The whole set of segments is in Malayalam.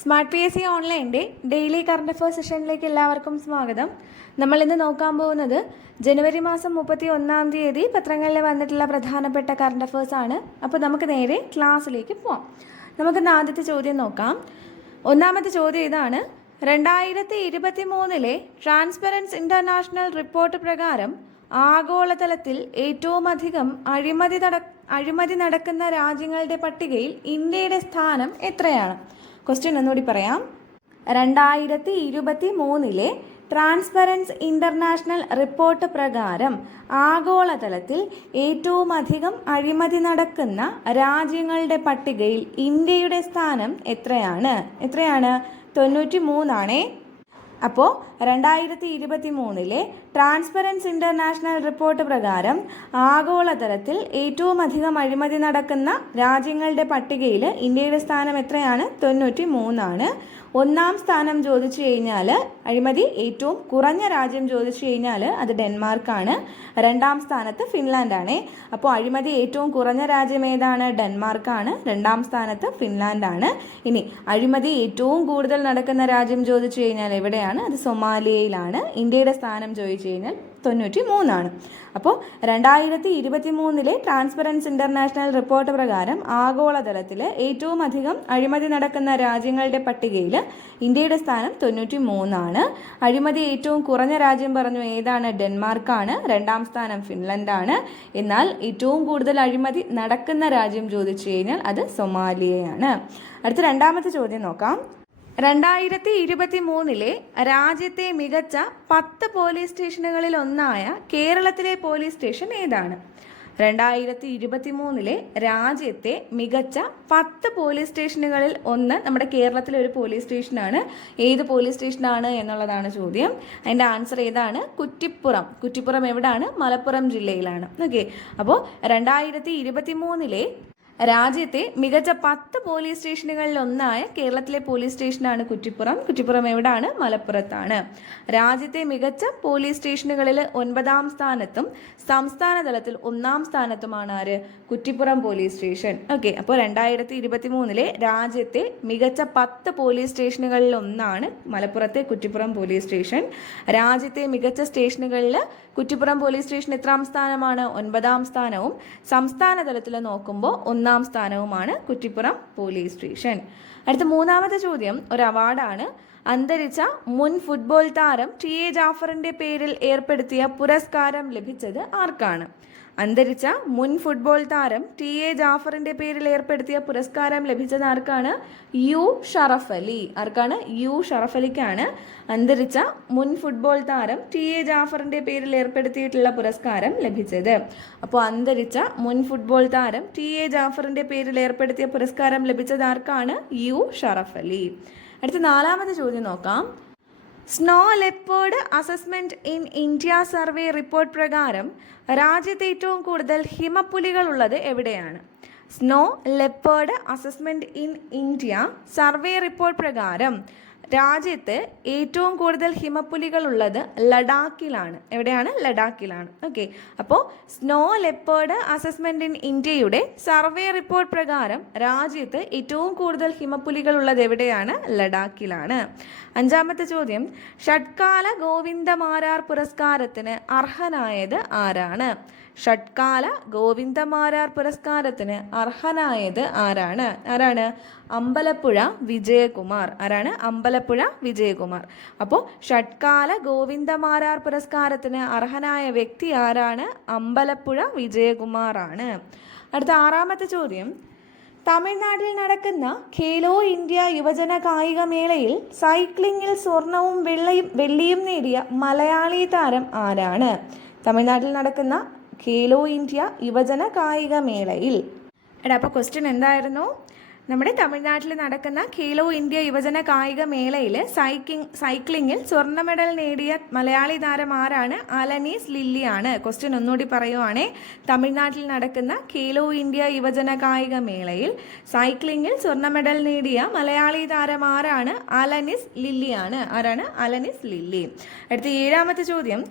സ്മാർട്ട് പി എസ് സി ഓൺലൈൻ്റെ ഡെയിലി കറണ്ട് അഫയേഴ്സ് സെഷനിലേക്ക് എല്ലാവർക്കും സ്വാഗതം. നമ്മൾ ഇന്ന് നോക്കാൻ പോകുന്നത് ജനുവരി മാസം 31-ാം തീയതി പത്രങ്ങളിൽ വന്നിട്ടുള്ള പ്രധാനപ്പെട്ട കറണ്ട് അഫയേഴ്സ് ആണ്. അപ്പോൾ നമുക്ക് നേരെ ക്ലാസ്സിലേക്ക് പോവാം. നമുക്കിന്ന് ആദ്യത്തെ ചോദ്യം നോക്കാം. ഒന്നാമത്തെ ചോദ്യം ഇതാണ്: 2023 ട്രാൻസ്പെറൻസ് ഇന്റർനാഷണൽ റിപ്പോർട്ട് പ്രകാരം ആഗോളതലത്തിൽ ഏറ്റവും അധികം അഴിമതി നടക്കുന്ന രാജ്യങ്ങളുടെ പട്ടികയിൽ ഇന്ത്യയുടെ സ്ഥാനം എത്രയാണ്? ക്വസ്റ്റ്യൻ ഒന്നുകൂടി പറയാം. 2023 ട്രാൻസ്പെറൻസ് ഇന്റർനാഷണൽ റിപ്പോർട്ട് പ്രകാരം ആഗോളതലത്തിൽ ഏറ്റവും അധികം അഴിമതി നടക്കുന്ന രാജ്യങ്ങളുടെ പട്ടികയിൽ ഇന്ത്യയുടെ സ്ഥാനം എത്രയാണ്? 93 ആണേ. അപ്പോൾ 2023 ട്രാൻസ്പെറൻസ് ഇന്റർനാഷണൽ റിപ്പോർട്ട് പ്രകാരം ആഗോളതലത്തിൽ ഏറ്റവും അധികം അഴിമതി നടക്കുന്ന രാജ്യങ്ങളുടെ പട്ടികയിൽ ഇന്ത്യയുടെ സ്ഥാനം എത്രയാണ്? 93 ആണ്. ഒന്നാം സ്ഥാനം ചോദിച്ചു കഴിഞ്ഞാൽ, അഴിമതി ഏറ്റവും കുറഞ്ഞ രാജ്യം ചോദിച്ചു കഴിഞ്ഞാൽ അത് ഡെൻമാർക്കാണ്. രണ്ടാം സ്ഥാനത്ത് ഫിൻലാൻഡാണ്. അപ്പോൾ അഴിമതി ഏറ്റവും കുറഞ്ഞ രാജ്യം ഏതാണ്? ഡെൻമാർക്കാണ്. രണ്ടാം സ്ഥാനത്ത് ഫിൻലാൻഡാണ്. ഇനി അഴിമതി ഏറ്റവും കൂടുതൽ നടക്കുന്ന രാജ്യം ചോദിച്ചു കഴിഞ്ഞാൽ എവിടെയാണ്? അത് സൊമാലിയയിലാണ്. ഇന്ത്യയുടെ സ്ഥാനം ചോദിച്ചു കഴിഞ്ഞാൽ 93 ആണ്. അപ്പോൾ 2023 ട്രാൻസ്പെറൻസ് ഇന്റർനാഷണൽ റിപ്പോർട്ട് പ്രകാരം ആഗോളതലത്തിൽ ഏറ്റവും അധികം അഴിമതി നടക്കുന്ന രാജ്യങ്ങളുടെ പട്ടികയിൽ ഇന്ത്യയുടെ സ്ഥാനം 93 ആണ്. അഴിമതി ഏറ്റവും കുറഞ്ഞ രാജ്യം പറഞ്ഞു, ഏതാണ്? ഡെൻമാർക്കാണ്. രണ്ടാം സ്ഥാനം ഫിൻലൻഡാണ്. എന്നാൽ ഏറ്റവും കൂടുതൽ അഴിമതി നടക്കുന്ന രാജ്യം ചോദിച്ചു കഴിഞ്ഞാൽ അത് സൊമാലിയയാണ്. അടുത്ത രണ്ടാമത്തെ ചോദ്യം നോക്കാം. 2023 രാജ്യത്തെ മികച്ച 10 പോലീസ് സ്റ്റേഷനുകളിൽ ഒന്നായ കേരളത്തിലെ പോലീസ് സ്റ്റേഷൻ ഏതാണ്? 2023 രാജ്യത്തെ മികച്ച 10 പോലീസ് സ്റ്റേഷനുകളിൽ ഒന്ന് നമ്മുടെ കേരളത്തിലെ ഒരു പോലീസ് സ്റ്റേഷനാണ്. ഏത് പോലീസ് സ്റ്റേഷനാണ് എന്നുള്ളതാണ് ചോദ്യം. അതിൻ്റെ ആൻസർ ഏതാണ്? കുറ്റിപ്പുറം. കുറ്റിപ്പുറം എവിടാണ്? മലപ്പുറം ജില്ലയിലാണ്. ഓക്കെ. അപ്പോൾ 2023 രാജ്യത്തെ മികച്ച 10 പോലീസ് സ്റ്റേഷനുകളിൽ ഒന്നായ കേരളത്തിലെ പോലീസ് സ്റ്റേഷനാണ് കുറ്റിപ്പുറം. കുറ്റിപ്പുറം എവിടാണ്? മലപ്പുറത്താണ്. രാജ്യത്തെ മികച്ച പോലീസ് സ്റ്റേഷനുകളിൽ 9-ാം സ്ഥാനത്തും സംസ്ഥാന തലത്തിൽ 1-ാം സ്ഥാനത്തുമാണ് ആര്? Kuttippuram police station. ഓക്കെ. അപ്പോൾ 2023 രാജ്യത്തെ മികച്ച 10 പോലീസ് സ്റ്റേഷനുകളിൽ ഒന്നാണ് മലപ്പുറത്തെ കുറ്റിപ്പുറം പോലീസ് സ്റ്റേഷൻ. രാജ്യത്തെ മികച്ച സ്റ്റേഷനുകളിൽ കുറ്റിപ്പുറം പോലീസ് സ്റ്റേഷൻ എത്രാം സ്ഥാനമാണ്? 9-ാം സ്ഥാനവും. സംസ്ഥാന തലത്തിൽ നോക്കുമ്പോൾ 1-ാം സ്ഥാനവുമാണ് കുറ്റിപ്പുറം പോലീസ് സ്റ്റേഷൻ. അടുത്ത മൂന്നാമത്തെ ചോദ്യം ഒരു അവാർഡാണ്. അന്തരിച്ച മുൻ ഫുട്ബോൾ താരം ടി.എ. ജാഫറിന്റെ പേരിൽ ഏർപ്പെടുത്തിയ പുരസ്കാരം ലഭിച്ചത് ആർക്കാണ്? അന്തരിച്ച മുൻ ഫുട്ബോൾ താരം ടി.എ. ജാഫറിന്റെ പേരിൽ ഏർപ്പെടുത്തിയ പുരസ്കാരം ലഭിച്ചത് ആർക്കാണ്? യു ഷറഫ് അലി. ആർക്കാണ്? യു ഷറഫ് അലിക്കാണ് അന്തരിച്ച മുൻ ഫുട്ബോൾ താരം ടി.എ. ജാഫറിന്റെ പേരിൽ ഏർപ്പെടുത്തിയിട്ടുള്ള പുരസ്കാരം ലഭിച്ചത്. അപ്പോൾ അന്തരിച്ച മുൻ ഫുട്ബോൾ താരം ടി.എ. ജാഫറിന്റെ പേരിൽ ഏർപ്പെടുത്തിയ പുരസ്കാരം ലഭിച്ചത് ആർക്കാണ്? യു ഷറഫ് അലി. അടുത്ത നാലാമത്തെ ചോദ്യം നോക്കാം. Snow leopard assessment in India survey report പ്രകാരം രാജ്യത്ത് ഏറ്റവും കൂടുതൽ ഹിമപ്പുലികൾ ഉള്ളത് എവിടെയാണ്? Snow leopard assessment in India survey report പ്രകാരം രാജ്യത്ത് ഏറ്റവും കൂടുതൽ ഹിമപ്പുലികൾ ഉള്ളത് ലഡാക്കിലാണ്. എവിടെയാണ്? ലഡാക്കിലാണ്. ഓക്കെ. അപ്പോൾ സ്നോ ലെപ്പേർഡ് അസസ്മെന്റ് ഇൻ ഇന്ത്യയുടെ സർവേ റിപ്പോർട്ട് പ്രകാരം രാജ്യത്ത് ഏറ്റവും കൂടുതൽ ഹിമപ്പുലികൾ ഉള്ളത് എവിടെയാണ്? ലഡാക്കിലാണ്. അഞ്ചാമത്തെ ചോദ്യം: ഷഡ്കാല ഗോവിന്ദമാരാർ പുരസ്കാരത്തിന് അർഹനായത് ആരാണ്? ഷഡ്കാല ഗോവിന്ദമാരാർ പുരസ്കാരത്തിന് അർഹനായത് ആരാണ്? അമ്പലപ്പുഴ വിജയകുമാർ. ആരാണ്? അമ്പലപ്പുഴ വിജയകുമാർ. അപ്പോൾ ഷഡ്കാല ഗോവിന്ദമാരാർ പുരസ്കാരത്തിന് അർഹനായ വ്യക്തി ആരാണ്? അമ്പലപ്പുഴ വിജയകുമാർ ആണ്. അടുത്ത ആറാമത്തെ ചോദ്യം: തമിഴ്നാട്ടിൽ നടക്കുന്ന ഖേലോ ഇന്ത്യ യുവജന കായിക മേളയിൽ സൈക്ലിങ്ങിൽ സ്വർണവും വെള്ളിയും നേടിയ മലയാളി താരം ആരാണ്? തമിഴ്നാട്ടിൽ നടക്കുന്ന ഖേലോ ഇന്ത്യ യുവജന കായിക മേളയിൽ. അപ്പോൾ ക്വസ്റ്റ്യൻ എന്തായിരുന്നു? നമ്മുടെ തമിഴ്നാട്ടിൽ നടക്കുന്ന ഖേലോ ഇന്ത്യ യുവജന കായിക മേളയിൽ സൈക്ലിങ്ങിൽ സ്വർണ്ണ മെഡൽ നേടിയ മലയാളി താരം ആരാണ്? അലനീസ് ലില്ലിയാണ്. ക്വസ്റ്റ്യൻ ഒന്നുകൂടി പറയുവാണേ. തമിഴ്നാട്ടിൽ നടക്കുന്ന ഖേലോ ഇന്ത്യ യുവജന കായിക മേളയിൽ സൈക്ലിങ്ങിൽ സ്വർണ്ണ മെഡൽ നേടിയ മലയാളി താരം ആരാണ്? അലനീസ് ലില്ലിയാണ്. ആരാണ്? അലനീസ് ലില്ലി. അടുത്ത ഏഴാമത്തെ ചോദ്യം: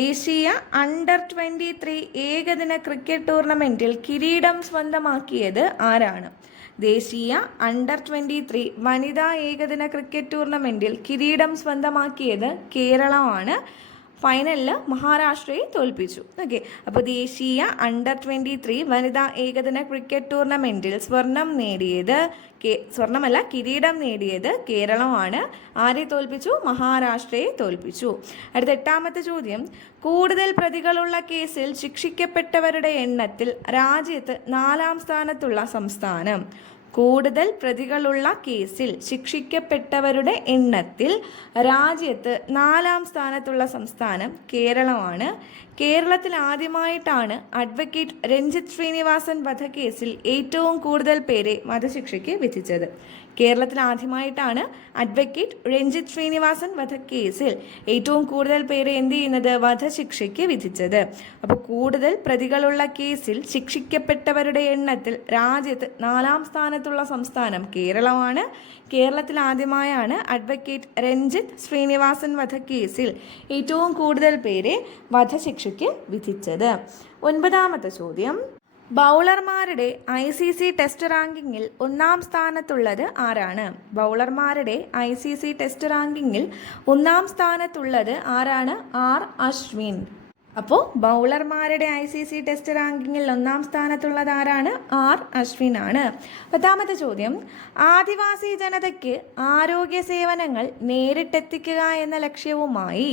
ദേശീയ Under-23 ഏകദിന ക്രിക്കറ്റ് ടൂർണമെന്റിൽ കിരീടം സ്വന്തമാക്കിയത് ആരാണ്? ദേശീയ അണ്ടർ-23 വനിതാ ഏകദിന ക്രിക്കറ്റ് ടൂർണമെൻറ്റിൽ കിരീടം സ്വന്തമാക്കിയത് കേരളമാണ്. ഫൈനലിൽ മഹാരാഷ്ട്രയെ തോൽപ്പിച്ചു. ഓക്കെ, അപ്പോൾ ദേശീയ അണ്ടർ-23 വനിതാ ഏകദിന ക്രിക്കറ്റ് ടൂർണമെൻറ്റിൽ കിരീടം നേടിയത് കേരളമാണ്. ആരെ തോൽപ്പിച്ചു? മഹാരാഷ്ട്രയെ തോൽപ്പിച്ചു. അടുത്ത 8ാമത്തെ ചോദ്യം, കൂടുതൽ പ്രതികളുള്ള കേസിൽ ശിക്ഷിക്കപ്പെട്ടവരുടെ എണ്ണത്തിൽ രാജ്യത്ത് 4ാം സ്ഥാനത്തുള്ള സംസ്ഥാനം. കൂടുതൽ പ്രതികളുള്ള കേസിൽ ശിക്ഷിക്കപ്പെട്ടവരുടെ എണ്ണത്തിൽ രാജ്യത്ത് 4ാം സ്ഥാനത്തുള്ള സംസ്ഥാനം കേരളമാണ്. കേരളത്തിൽ ആദ്യമായിട്ടാണ് അഡ്വക്കേറ്റ് രഞ്ജിത്ത് ശ്രീനിവാസൻ വധക്കേസിൽ ഏറ്റവും കൂടുതൽ പേരെ വധശിക്ഷയ്ക്ക് വിധിച്ചത്. കേരളത്തിൽ ആദ്യമായിട്ടാണ് അഡ്വക്കേറ്റ് രഞ്ജിത്ത് ശ്രീനിവാസൻ വധക്കേസിൽ ഏറ്റവും കൂടുതൽ പേരെ വധശിക്ഷയ്ക്ക് വിധിച്ചത്. അപ്പോൾ കൂടുതൽ പ്രതികളുള്ള കേസിൽ ശിക്ഷിക്കപ്പെട്ടവരുടെ എണ്ണത്തിൽ രാജ്യത്ത് 4ാം സ്ഥാനത്തുള്ള സംസ്ഥാനം കേരളമാണ്. കേരളത്തിൽ ആദ്യമായാണ് അഡ്വക്കേറ്റ് രഞ്ജിത്ത് ശ്രീനിവാസൻ വധക്കേസിൽ ഏറ്റവും കൂടുതൽ പേരെ വധശിക്ഷയ്ക്ക് വിധിച്ചത്. 9ാമത്തെ ചോദ്യം, ബൗളർമാരുടെ ICC ടെസ്റ്റ് റാങ്കിങ്ങിൽ 1ാം സ്ഥാനത്തുള്ളത് ആരാണ്? ബൗളർമാരുടെ ICC ടെസ്റ്റ് റാങ്കിങ്ങിൽ 1ാം സ്ഥാനത്തുള്ളത് ആരാണ്? ആർ അശ്വിൻ. അപ്പോൾ ബൗളർമാരുടെ ICC ടെസ്റ്റ് റാങ്കിങ്ങിൽ 1ാം സ്ഥാനത്തുള്ളത് ആരാണ്? ആർ അശ്വിൻ ആണ്. 10ാമത്തെ ചോദ്യം, ആദിവാസി ജനതയ്ക്ക് ആരോഗ്യ സേവനങ്ങൾ നേരിട്ടെത്തിക്കുക എന്ന ലക്ഷ്യവുമായി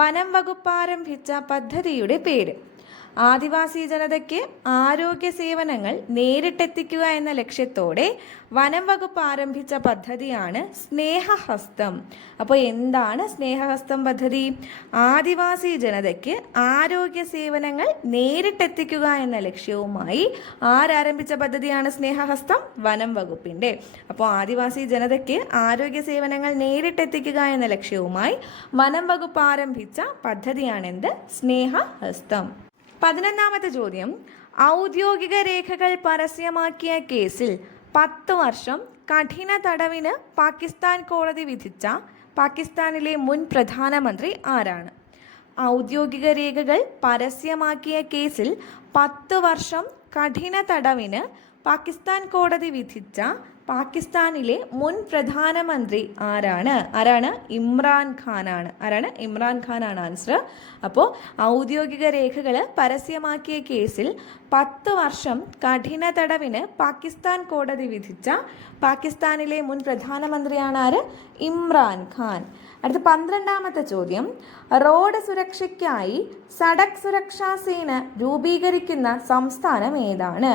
വനം വകുപ്പ് ആരംഭിച്ച പദ്ധതിയുടെ പേര്. ആദിവാസി ജനതയ്ക്ക് ആരോഗ്യ സേവനങ്ങൾ നേരിട്ടെത്തിക്കുക എന്ന ലക്ഷ്യത്തോടെ വനം വകുപ്പ് ആരംഭിച്ച പദ്ധതിയാണ് സ്നേഹഹസ്തം. അപ്പോൾ എന്താണ് സ്നേഹഹസ്തം പദ്ധതി? ആദിവാസി ജനതയ്ക്ക് ആരോഗ്യ സേവനങ്ങൾ നേരിട്ടെത്തിക്കുക എന്ന ലക്ഷ്യവുമായി ആരംഭിച്ച പദ്ധതിയാണ് സ്നേഹഹസ്തം? വനം വകുപ്പിൻ്റെ. അപ്പോൾ ആദിവാസി ജനതയ്ക്ക് ആരോഗ്യ സേവനങ്ങൾ നേരിട്ടെത്തിക്കുക എന്ന ലക്ഷ്യവുമായി വനം വകുപ്പ് ആരംഭിച്ച പദ്ധതിയാണെന്ത്? സ്നേഹഹസ്തം. 11ാമത്തെ ചോദ്യം, ഔദ്യോഗിക രേഖകൾ പരസ്യമാക്കിയ കേസിൽ 10 വർഷം കഠിന തടവിന് പാകിസ്ഥാൻ കോടതി വിധിച്ച പാകിസ്ഥാനിലെ മുൻ പ്രധാനമന്ത്രി ആരാണ്? ഔദ്യോഗിക രേഖകൾ പരസ്യമാക്കിയ കേസിൽ 10 വർഷം കഠിന തടവിന് പാകിസ്ഥാൻ കോടതി വിധിച്ച പാകിസ്ഥാനിലെ മുൻ പ്രധാനമന്ത്രി ആരാണ്? ഇമ്രാൻഖാനാണ്. ഇമ്രാൻഖാനാണ് ആൻസർ. അപ്പോൾ ഔദ്യോഗിക രേഖകൾ പരസ്യമാക്കിയ കേസിൽ 10 വർഷം കഠിന തടവിന് പാകിസ്ഥാൻ കോടതി വിധിച്ച പാകിസ്ഥാനിലെ മുൻ പ്രധാനമന്ത്രിയാണ് ഇമ്രാൻഖാൻ. അടുത്ത 12ാമത്തെ ചോദ്യം, റോഡ് സുരക്ഷയ്ക്കായി സഡക് സുരക്ഷാ സേന രൂപീകരിക്കുന്ന സംസ്ഥാനം ഏതാണ്?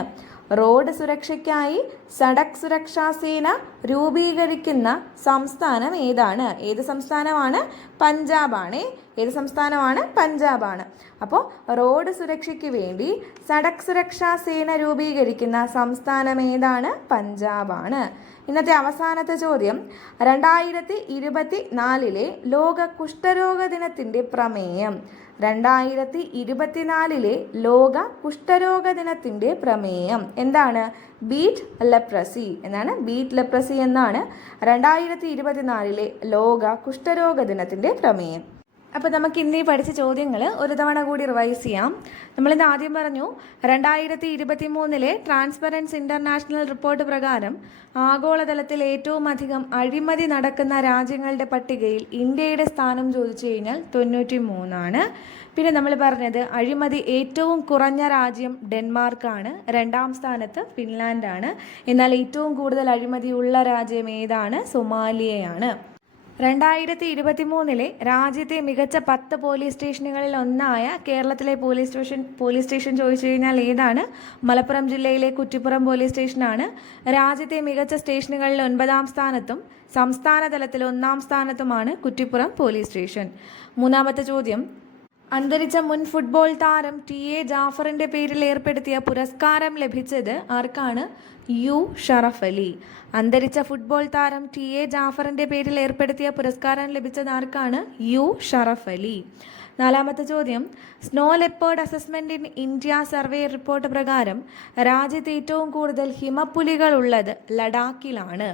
റോഡ് സുരക്ഷയ്ക്കായി സഡക് സുരക്ഷാ സേന രൂപീകരിക്കുന്ന സംസ്ഥാനം ഏതാണ്? ഏത് സംസ്ഥാനമാണ്? പഞ്ചാബാണ്. ഏത് സംസ്ഥാനമാണ്? പഞ്ചാബാണ്. അപ്പോൾ റോഡ് സുരക്ഷയ്ക്ക് വേണ്ടി സഡക് സുരക്ഷാ സേന രൂപീകരിക്കുന്ന സംസ്ഥാനം ഏതാണ്? പഞ്ചാബാണ്. ഇന്നത്തെ അവസാനത്തെ ചോദ്യം, 2024 ലോക കുഷ്ഠരോഗ ദിനത്തിൻ്റെ പ്രമേയം. 2024 ലോക കുഷ്ഠരോഗ ദിനത്തിൻ്റെ പ്രമേയം എന്താണ്? ബീറ്റ് ലെപ്രസി എന്നാണ്. ബീറ്റ് ലെപ്രസി എന്നാണ് 2024 ലോക കുഷ്ഠരോഗ ദിനത്തിൻ്റെ പ്രമേയം. അപ്പോൾ നമുക്ക് ഇന്നീ പഠിച്ച ചോദ്യങ്ങൾ ഒരു തവണ കൂടി റിവൈസ് ചെയ്യാം. നമ്മളിന്ന് ആദ്യം പറഞ്ഞു 2023 ട്രാൻസ്പെറൻസി ഇൻ്റർനാഷണൽ റിപ്പോർട്ട് പ്രകാരം ആഗോളതലത്തിൽ ഏറ്റവും അധികം അഴിമതി നടക്കുന്ന രാജ്യങ്ങളുടെ പട്ടികയിൽ ഇന്ത്യയുടെ സ്ഥാനം ചോദിച്ചു കഴിഞ്ഞാൽ 93. പിന്നെ നമ്മൾ പറഞ്ഞത് അഴിമതി ഏറ്റവും കുറഞ്ഞ രാജ്യം ഡെൻമാർക്കാണ്, 2ാം സ്ഥാനത്ത് ഫിൻലാൻഡാണ്. എന്നാൽ ഏറ്റവും കൂടുതൽ അഴിമതിയുള്ള രാജ്യം ഏതാണ്? സൊമാലിയയാണ്. 2023 രാജ്യത്തെ മികച്ച 10 പോലീസ് സ്റ്റേഷനുകളിൽ ഒന്നായ കേരളത്തിലെ പോലീസ് സ്റ്റേഷൻ ചോദിച്ചു കഴിഞ്ഞാൽ ഏതാണ്? മലപ്പുറം ജില്ലയിലെ കുറ്റിപ്പുറം പോലീസ് സ്റ്റേഷനാണ്. രാജ്യത്തെ മികച്ച സ്റ്റേഷനുകളിൽ 9ാം സ്ഥാനത്തും സംസ്ഥാന തലത്തിൽ 1ാം സ്ഥാനത്തുമാണ് കുറ്റിപ്പുറം പോലീസ് സ്റ്റേഷൻ. 3ാമത്തെ ചോദ്യം, അന്തരിച്ച മുൻ ഫുട്ബോൾ താരം TA ജാഫറിൻ്റെ പേരിൽ ഏർപ്പെടുത്തിയ പുരസ്കാരം ലഭിച്ചത് ആർക്കാണ്? യു ഷറഫ് അലി. അന്തരിച്ച ഫുട്ബോൾ താരം TA ജാഫറിൻ്റെ പേരിൽ ഏർപ്പെടുത്തിയ പുരസ്കാരം ലഭിച്ചത് ആർക്കാണ്? യു ഷറഫ് അലി. 4ാമത്തെ ചോദ്യം, snow leopard assessment in India survey report പ്രകാരം രാജ്യത്ത് ഏറ്റവും കൂടുതൽ ഹിമപ്പുലികൾ ഉള്ളത് ലഡാക്കിലാണ്.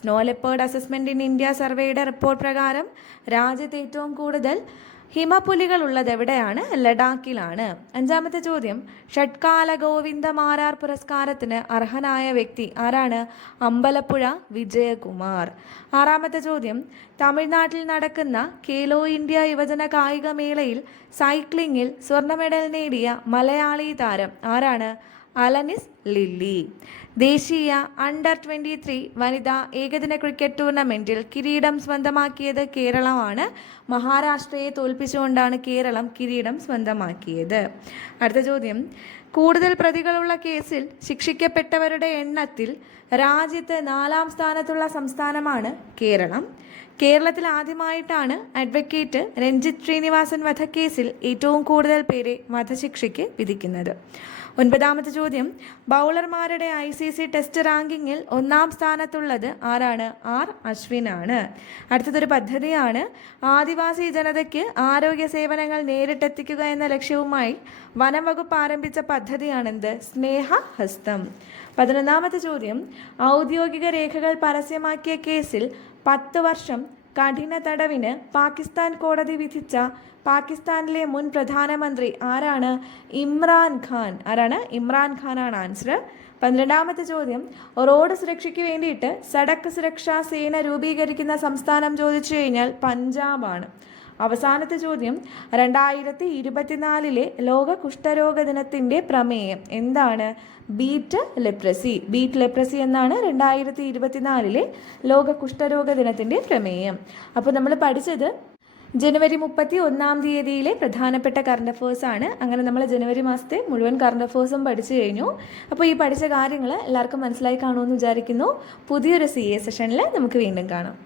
Snow leopard assessment in India സർവേയുടെ റിപ്പോർട്ട് പ്രകാരം രാജ്യത്ത് ഏറ്റവും കൂടുതൽ ഹിമപുലികൾ ഉള്ളത് എവിടെയാണ്? ലഡാക്കിലാണ്. അഞ്ചാമത്തെ ചോദ്യം, ഷഡ്കാല ഗോവിന്ദമാരാർ പുരസ്കാരത്തിന് അർഹനായ വ്യക്തി ആരാണ്? അമ്പലപ്പുഴ വിജയകുമാർ. ആറാമത്തെ ചോദ്യം, തമിഴ്നാട്ടിൽ നടക്കുന്ന ഖേലോ ഇന്ത്യ യുവജന കായിക മേളയിൽ സൈക്ലിങ്ങിൽ സ്വർണ്ണ മെഡൽ നേടിയ മലയാളി താരം ആരാണ്? അലനിസ് ലില്ലി. ദേശീയ അണ്ടർ 23 വനിതാ ഏകദിന ക്രിക്കറ്റ് ടൂർണമെന്റിൽ കിരീടം സ്വന്തമാക്കിയത് കേരളമാണ്. മഹാരാഷ്ട്രയെ തോൽപ്പിച്ചുകൊണ്ടാണ് കേരളം കിരീടം സ്വന്തമാക്കിയത്. അടുത്ത ചോദ്യം, കൂടുതൽ പ്രതികളുള്ള കേസിൽ ശിക്ഷിക്കപ്പെട്ടവരുടെ എണ്ണത്തിൽ രാജ്യത്ത് 4ാം സ്ഥാനത്തുള്ള സംസ്ഥാനമാണ് കേരളം. കേരളത്തിൽ ആദ്യമായിട്ടാണ് അഡ്വക്കേറ്റ് രഞ്ജിത്ത് ശ്രീനിവാസൻ വധക്കേസിൽ ഏറ്റവും കൂടുതൽ പേരെ വധശിക്ഷയ്ക്ക് വിധിക്കുന്നത്. 9ാമത്തെ ചോദ്യം, ബൗളർമാരുടെ ICC ടെസ്റ്റ് റാങ്കിങ്ങിൽ 1ാം സ്ഥാനത്തുള്ളത് ആരാണ്? ആർ അശ്വിനാണ്. അടുത്തതൊരു പദ്ധതിയാണ്. ആദിവാസി ജനതയ്ക്ക് ആരോഗ്യ സേവനങ്ങൾ നേരിട്ടെത്തിക്കുക എന്ന ലക്ഷ്യവുമായി വനം വകുപ്പ് ആരംഭിച്ച പദ്ധതിയാണെന്ത്? സ്നേഹഹസ്തം. 11ാമത്തെ ചോദ്യം, ഔദ്യോഗിക രേഖകൾ പരസ്യമാക്കിയ കേസിൽ 10 വർഷം കഠിന തടവിന് പാകിസ്ഥാൻ കോടതി വിധിച്ച പാകിസ്ഥാനിലെ മുൻ പ്രധാനമന്ത്രി ആരാണ്? ഇമ്രാൻഖാൻ. ആരാണ്? ഇമ്രാൻഖാനാണ് ആൻസർ. 12ാമത്തെ ചോദ്യം, റോഡ് സുരക്ഷയ്ക്ക് വേണ്ടിയിട്ട് സഡക്ക് സുരക്ഷാ സേന രൂപീകരിക്കുന്ന സംസ്ഥാനം ചോദിച്ചു കഴിഞ്ഞാൽ പഞ്ചാബാണ്. അവസാനത്തെ ചോദ്യം, 2024 ലോക കുഷ്ഠരോഗ ദിനത്തിൻ്റെ പ്രമേയം എന്താണ്? Beat leprosy. ബീറ്റ് ലെപ്രസി എന്നാണ് 2024 ലോക കുഷ്ഠരോഗ ദിനത്തിൻ്റെ പ്രമേയം. അപ്പോൾ നമ്മൾ പഠിച്ചത് ജനുവരി 31 പ്രധാനപ്പെട്ട കറണ്ട് അഫേഴ്സാണ്. അങ്ങനെ നമ്മൾ ജനുവരി മാസത്തെ മുഴുവൻ കറണ്ട് അഫേഴ്സും പഠിച്ചു കഴിഞ്ഞു. അപ്പോൾ ഈ പഠിച്ച കാര്യങ്ങൾ എല്ലാവർക്കും മനസ്സിലായി കാണുമെന്ന് വിചാരിക്കുന്നു. പുതിയൊരു CA സെഷനിൽ നമുക്ക് വീണ്ടും കാണാം.